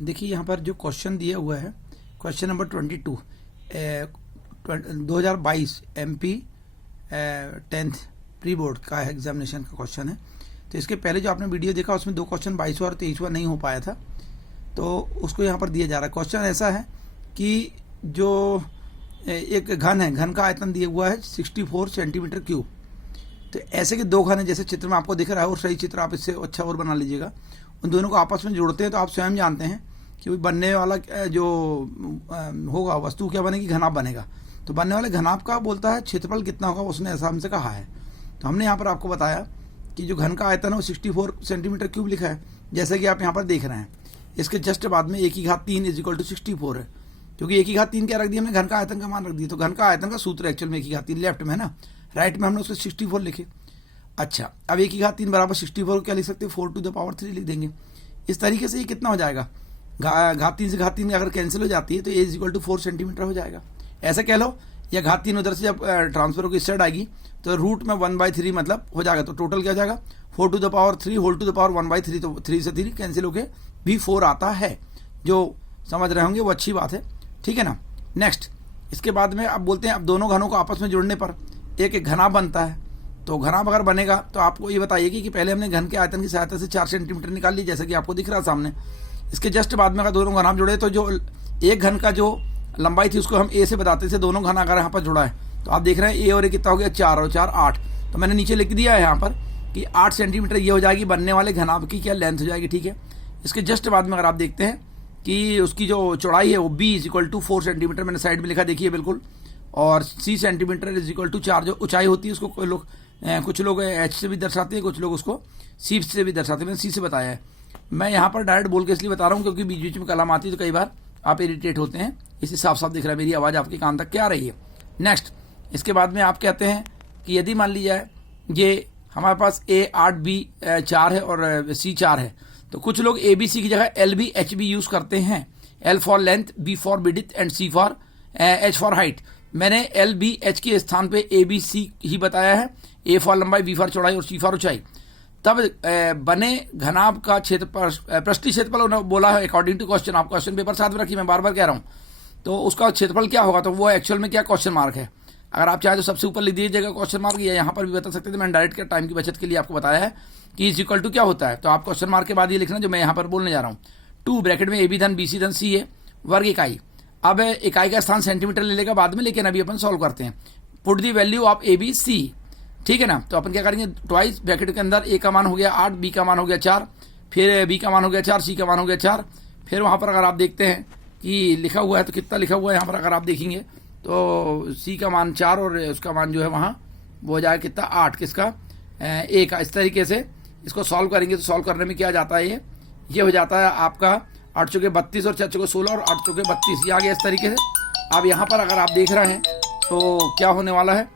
देखिए यहाँ पर जो क्वेश्चन दिया हुआ है, question number 22 2022 MP 10th pre board का एग्जामिनेशन का क्वेश्चन है। तो इसके पहले जो आपने वीडियो देखा उसमें 2 क्वेश्चन 22वां और 23वां नहीं हो पाया था, तो उसको यहाँ पर दिया जा रहा है। क्वेश्चन ऐसा है कि जो एक घन है, घन का आयतन दिया हुआ है 64 सेंटीमीटर क्यूब। तो ऐसे के 2 घन है, जैसे चित्र में आपको दिख रहा है, और सही चित्र आप इससे अच्छा और बना लीजिएगा। उन दोनों को आपस में जोड़ते हैं तो आप स्वयं जानते हैं कि बनने वाला जो होगा वस्तु क्या बनेगी, घनाभ बनेगा। तो बनने वाले घनाभ का बोलता है क्षेत्रफल कितना होगा, उसने ऐसा हमसे कहा है। तो हमने यहाँ पर आपको बताया कि जो घन का आयतन है वो 64 सेंटीमीटर क्यूब लिखा है, जैसे कि आप यहाँ पर देख रहे हैं। इसके जस्ट बाद में 1/3 = 64 है, क्योंकि 1/3 क्या रख दिया हमने, घन का आयतन का मान रख दिया। तो घन का आयतन का सूत्र एक्चुअल में 1/3 लेफ्ट में है ना, राइट में हमने उसको 64 लिखे। अच्छा, अब 1/3 बराबर 64 क्या लिख सकते हैं, 4⁻³ लिख देंगे। इस तरीके से ये कितना हो जाएगा, घात 3 से घात 3 अगर कैंसिल हो जाती है तो a = 4 सेंटीमीटर हो जाएगा, ऐसा कह लो। या घात 3 उधर से जब ट्रांसफर होकर इस साइड आएगी तो रूट में 1/3 मतलब हो जाएगा। तो टोटल क्या हो जाएगा, 4⁻³ होल टू द पावर 1/3। तो 3 से 3 कैंसिल होकर भी 4 आता है। जो समझ रहे होंगे वो अच्छी बात है, ठीक है ना। नेक्स्ट, इसके बाद में अब बोलते हैं, अब दोनों घनों को आपस में जोड़ने पर एक घनाभ बनता है। तो घनाभ अगर बनेगा तो आपको ये बताइए कि पहले हमने घन के आयतन की सहायता से 4 सेंटीमीटर निकाल ली, जैसा कि आपको दिख रहा है सामने। इसके जस्ट बाद में अगर दोनों घनाभ जुड़े तो जो एक घन का जो लंबाई थी उसको हम a से बताते थे। दोनों घन अगर यहाँ पर जुड़ा है तो आप देख रहे हैं a और a कितना हो गया, 4 और 4 8। तो मैंने नीचे लिख दिया है यहाँ पर कि 8 सेंटीमीटर ये हो जाएगी बनने वाले घनाभ की क्या लेंथ हो जाएगी, ठीक है। इसके जस्ट बाद में अगर आप देखते हैं कि उसकी जो चौड़ाई है वो b = 4 सेंटीमीटर, मैंने साइड में लिखा देखिए बिल्कुल। और c सेंटीमीटर = 4 जो ऊंचाई होती है उसको कुछ लोग h से भी दर्शाते हैं, कुछ लोग उसको c से भी दर्शाते हैं। मैंने c से बताया है। मैं यहाँ पर डायरेक्ट बोल के इसलिए बता रहा हूँ क्योंकि बीच बीच में कलम आती है तो कई बार आप इरिटेट होते हैं, इसी साफ साफ दिख रहा है मेरी आवाज़ आपके कान तक क्या आ रही है। नेक्स्ट, इसके बाद में आप कहते हैं कि यदि मान ली जाए ये हमारे पास a 8 b 4 है और c 4 है, तो कुछ लोग a b c की जगह l b h b use करते हैं। l for length, b for width and c for h for height. मैंने l b h के स्थान पे a b c ही बताया है, a फॉर लंबाई, b फॉर चौड़ाई और c फॉर ऊंचाई। तब बने घनाभ का क्षेत्रफल, पृष्ठीय क्षेत्रफल बोला है अकॉर्डिंग टू क्वेश्चन। आप क्वेश्चन पेपर साथ में रखिए, मैं बार बार कह रहा हूँ। तो उसका क्षेत्रफल क्या होगा, तो वो एक्चुअल में क्या क्वेश्चन मार्क है। अगर आप चाहे तो सबसे ऊपर लिख दीजिएगा क्वेश्चन मार्क, या यहाँ पर भी बता सकते थे। मैंने डायरेक्ट के टाइम की बचत के लिए आपको बताया है कि = क्या होता है। तो आप क्वेश्चन मार्क के बाद ये लिखना जो मैं यहाँ पर बोलने जा रहा हूँ। 2 ब्रैकेट में AB धन BC धन C है वर्ग इकाई। अब इकाई का स्थान सेंटीमीटर ले लेगा बाद में, लेकिन अभी अपन सॉल्व करते हैं। Put the value of ABC, ठीक है ना। तो अपन क्या करेंगे, ट्वाइस ब्रैकेट के अंदर a का मान हो गया 8, b का मान हो गया 4, फिर b का मान हो गया 4, c का मान हो गया 4। फिर वहाँ पर अगर आप देखते हैं कि लिखा हुआ है तो कितना लिखा हुआ है यहाँ पर अगर आप देखेंगे तो c का मान 4 और उसका मान जो है वहाँ वो हो जाएगा कितना 8, किसका a का। इस तरीके से इसको सॉल्व करेंगे तो सॉल्व करने में क्या जाता है, ये हो जाता है आपका 8 चौके 32 और 4 चौके 16 और 8 चौके 32, ये आ गया इस तरीके से। अब यहाँ पर अगर आप देख रहे हैं तो क्या होने वाला है,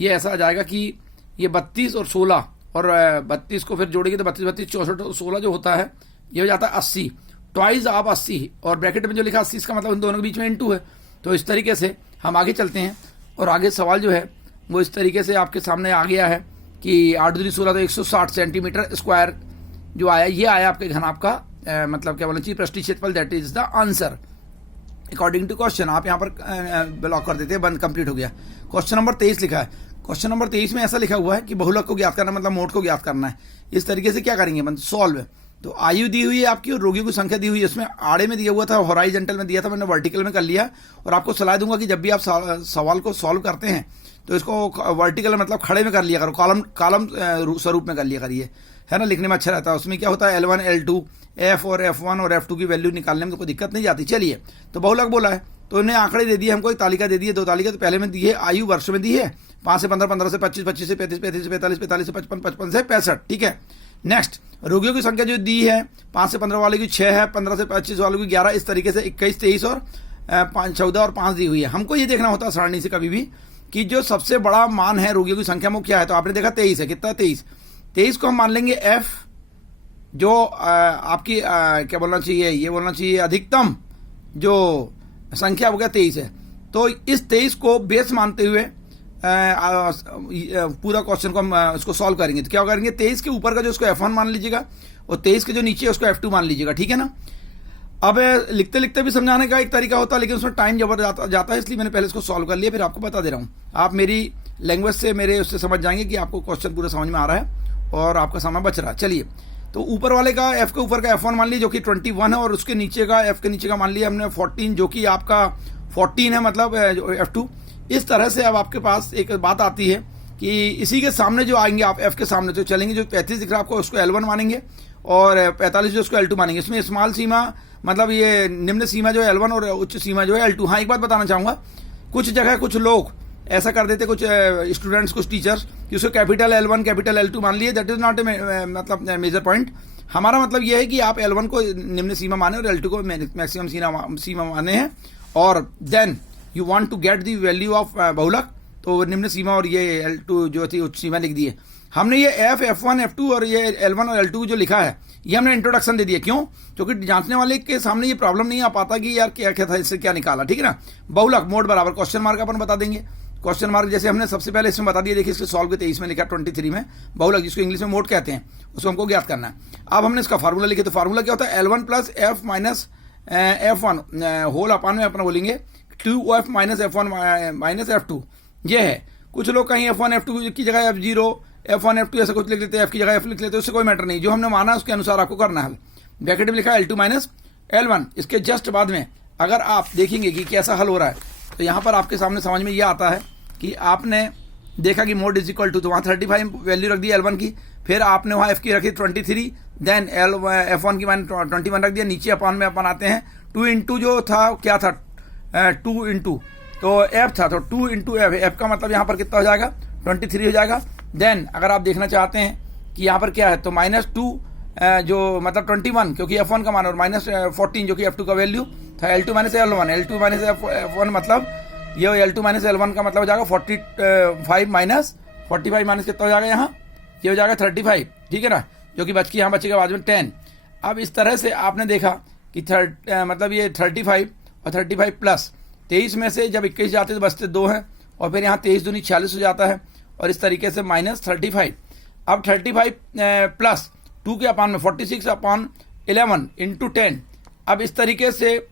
ये ऐसा आ जाएगा कि ये 32 और 16 और 32 को फिर जोड़ेंगे तो 32 32 64 और 16 जो होता है ये हो जाता है 80, ट्वाइस ऑफ 80। और ब्रैकेट में जो लिखा 80 इसका मतलब इन दोनों के बीच में इनटू है। तो इस तरीके से हम आगे चलते हैं और आगे सवाल जो है वो इस तरीके से आपके सामने आ गया है कि 8 दूनी 16 तो 160 सेंटीमीटर स्क्वायर जो आया, ये आया आपके घनाभ का मतलब क्या बोलना चाहिए, पृष्ठीय क्षेत्रफल। That is the answer according to question. आप यहाँ पर ब्लॉक कर देते हैं, बंद कंप्लीट हो गया। क्वेश्चन नंबर 23 लिखा है। क्वेश्चन नंबर 23 में ऐसा लिखा हुआ है कि बहुलक को ज्ञात करना मतलब मोड को ज्ञात करना है। इस तरीके से क्या करेंगे, मतलब सॉल्व। तो आयु दी हुई है आपकी और रोगियों की संख्या दी हुई है। इसमें आड़े में दिया हुआ था, हॉराइजेंटल में दिया था, मैंने वर्टिकल में कर लिया। और आपको सलाह दूंगा कि जब भी आप सवाल को सॉल्व करते हैं तो इसको वर्टिकल मतलब खड़े में कर लिया करो, कॉलम स्वरूप में कर लिया करिए, है ना, लिखने में अच्छा रहता है। उसमें क्या होता है L1 L2 F और F1 और F2 की वैल्यू निकालने में तो कोई दिक्कत नहीं जाती। चलिए, तो बहुलक बोला है तो इन्हें आंकड़े दे दिए, हमको एक तालिका दे दी है, 2 तालिका। तो पहले में दी है आयु वर्ष में दी है 5 से 15, 15 से 25, 25 से 35, 35 से 45, 45 से 55, 55 से 65, ठीक है। नेक्स्ट, रोगियों की संख्या जो दी है 5 से 15 वाले की 6 है, 15 से 25 वाले की 11, इस तरीके से 21, 23 और 14 और 5 दी हुई है। हमको ये देखना होता है सारणी से कभी भी कि जो सबसे बड़ा मान है रोगियों की संख्या में क्या है। तो आपने देखा 23 है, कितना 23 को हम मान लेंगे F, जो आपकी क्या बोलना चाहिए, ये बोलना चाहिए अधिकतम जो संख्या हो गया 23 है। तो इस 23 को बेस मानते हुए पूरा क्वेश्चन को हम उसको सॉल्व करेंगे। तो क्या करेंगे, 23 के ऊपर का जो उसको F1 मान लीजिएगा और 23 के जो नीचे है उसको F2 मान लीजिएगा, ठीक है ना। अब लिखते लिखते भी समझाने का एक तरीका होता है, लेकिन उसमें टाइम जबर जाता है, इसलिए मैंने पहले इसको सॉल्व कर लिया, फिर आपको बता दे रहा हूँ। आप मेरी लैंग्वेज से, मेरे उससे समझ जाएंगे कि आपको क्वेश्चन पूरा समझ में आ रहा है और आपका समय बच रहा है। चलिए, तो ऊपर वाले का एफ के ऊपर का F1 मान लीजिए जो कि 21 है, और उसके नीचे का एफ के नीचे का मान लिया हमने 14 जो कि आपका 14 है, मतलब F2। इस तरह से अब आपके पास एक बात आती है कि इसी के सामने जो आएंगे आप एफ के सामने तो चलेंगे, जो 35 दिख रहा है आपको उसको L1 मानेंगे, और 45 जो उसको L2 मानेंगे। इसमें स्मॉल सीमा मतलब ये निम्न सीमा जो है L1 और उच्च सीमा जो है L2। हाँ, एक बात बताना चाहूंगा, कुछ जगह कुछ लोग ऐसा कर देते, कुछ स्टूडेंट्स, कुछ टीचर्स, कि उसको कैपिटल L1 कैपिटल L2 मान लिए। दैट इज नॉट ए मतलब मेजर पॉइंट। हमारा मतलब यह है कि आप L1 को निम्न सीमा माने और L2 को मैक्सिमम सीमा माने हैं, और then you want to get the value of बहुलक, तो निम्न सीमा और ये L2 जो थी उच्च सीमा लिख दी है हमने। ये F1 F2 और ये L1 और L2 जो लिखा है ये हमने इंट्रोडक्शन दे दिया। क्यों? क्योंकि जांचने वाले के सामने ये प्रॉब्लम नहीं आ पाता कि यार क्या क्या था, इससे क्या निकाला। ठीक है ना। बहुलक मोड बराबर क्वेश्चन मार्क अपन बता देंगे। क्वेश्चन मार्क जैसे हमने सबसे पहले इसमें बता दिया, देखिए इसके सॉल्व के 23 में लिखा 23 में बहुलक, जिसको इंग्लिश में मोड कहते हैं, उसको हमको ज्ञात करना है। अब हमने इसका फार्मूला लिखे, तो फार्मूला क्या होता है? L1 plus F minus F1 whole upon में अपन बोलेंगे 2F minus F1 minus F2। ये है। कुछ लोग कहीं F1 F2 की जगह F0 F1 F2 ऐसा कुछ लिख लेते हैं, F की जगह F लिख लेते हैं, उससे कोई मैटर नहीं। जो हमने माना उसके अनुसार आपको करना है। ब्रैकेट में लिखा है L2 माइनस L1। इसके जस्ट बाद में अगर आप देखेंगे कि कैसा हल हो रहा है, तो यहां पर आपके सामने समझ में यह आता है कि आपने देखा कि मोड इज इक्वल टू, तो वहां 35 वैल्यू रख दी L1 की, फिर आपने वहां F की रखी 23, देन F1 की मान 21 रख दिया। नीचे अपान में अपन आते हैं 2 इंटू जो था क्या था 2 इंटू तो F था, तो 2 इंटू F का मतलब यहां पर कितना हो जाएगा 23 हो जाएगा। देन अगर आप देखना चाहते हैं कि यहाँ पर क्या है, तो -2 जो मतलब 21 क्योंकि F1 का मान, और -14 जो कि F2 का वैल्यू था, L2 minus L1, L2 minus F1 मतलब ये L2 माइनस L1 का मतलब हो जाएगा 45 माइनस कितना हो जाएगा यहाँ, ये हो जाएगा 35। ठीक है ना, जो कि बच के यहाँ बचेगा बाद में 10। अब इस तरह से आपने देखा कि मतलब ये 35 और 35 प्लस 23 में से जब 21 जाते तो बचते 2 हैं, और फिर यहाँ 23 दूनी 46 हो जाता है, और इस तरीके से -35। अब 35 प्लस 2 के अपान में 46 अपान 11 इंटू 10। अब इस तरीके से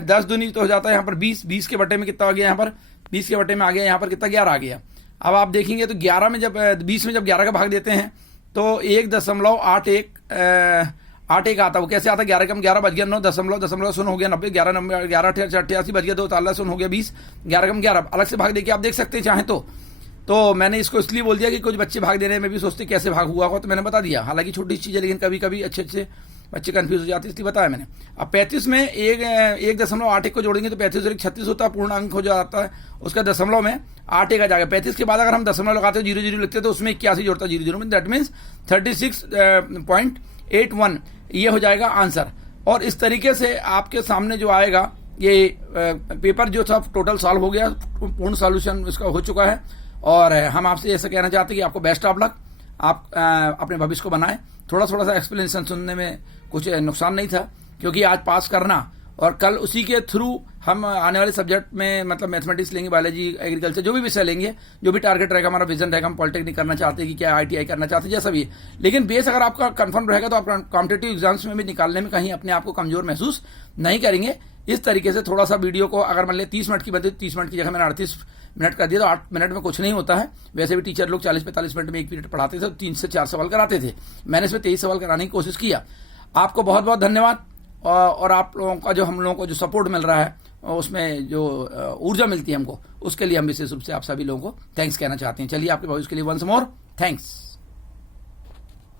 10 दूनी तो हो जाता है यहाँ पर 20 के बटे में कितना आ गया, यहाँ पर 20 के बटे में आ गया, यहाँ पर कितना 11 आ गया। अब आप देखेंगे तो 11 में जब 20 में जब 11 का भाग देते हैं तो 1.81 आता है। वो कैसे आता है? 11 कम 11 बच गया 9, दशमलव शून्य हो गया 90, 11 88 बच गया 2 ताला शून्य हो गया 20, 11 कम 11 अलग से भाग देखिए आप देख सकते हैं चाहे तो मैंने इसको इसलिए बोल दिया कि कुछ बच्चे भाग देने में भी सोचते कैसे भाग हुआ हो, तो मैंने बता दिया। हालांकि छोटी चीज़ है, लेकिन कभी कभी अच्छे बच्चे कंफ्यूज हो जाते हैं, इसलिए बताया मैंने। अब 35 में 1.81 को जोड़ेंगे तो 35 और 36 होता है, पूर्ण अंक हो जाता है, उसका दशमलव में 81 आ जाएगा। 35 के बाद अगर हम दशमलव लगाते हैं 0 लिखते तो उसमें 81 जोड़ता 0 में, दैट मीन्स 36.81 ये हो जाएगा आंसर। और इस तरीके से आपके सामने जो आएगा ये पेपर जो था टोटल सॉल्व हो गया, पूर्ण सॉल्यूशन इसका हो चुका है। और हम आपसे ऐसा कहना चाहते हैं कि आपको बेस्ट ऑफ लक, आप अपने भविष्य को बनाएं। थोड़ा सा एक्सप्लेनेशन सुनने में कुछ नुकसान नहीं था, क्योंकि आज पास करना और कल उसी के थ्रू हम आने वाले सब्जेक्ट में मतलब मैथमेटिक्स लेंगे, बायोलॉजी, एग्रीकल्चर, जो भी विषय लेंगे, जो भी टारगेट रहेगा, हमारा विजन रहेगा, हम पॉलिटेक्निक करना चाहते हैं कि क्या ITI करना चाहते हैं, जैसा भी है। लेकिन बेस अगर आपका कंफर्म रहेगा तो आप कॉम्पिटेटिव एग्जाम्स में भी निकालने में कहीं अपने आप को कमजोर महसूस नहीं करेंगे। इस तरीके से थोड़ा सा वीडियो को अगर मान लिया 30 मिनट की बनती है, 30 मिनट की जगह मैंने 38 मिनट कर दिया, तो 8 मिनट में कुछ नहीं होता है। वैसे भी टीचर लोग 40-45 मिनट में 1 पीरियड पढ़ाते थे, 3 से 4 सवाल कराते थे। मैंने इसमें 23 सवाल कराने की कोशिश किया। आपको बहुत बहुत धन्यवाद, और आप लोगों का जो हम लोगों को जो सपोर्ट मिल रहा है, उसमें जो ऊर्जा मिलती है हमको, उसके लिए हम विशेष रूप से आप सभी लोगों को थैंक्स कहना चाहते हैं। चलिए, आपके भविष्य के लिए वंस मोर थैंक्स।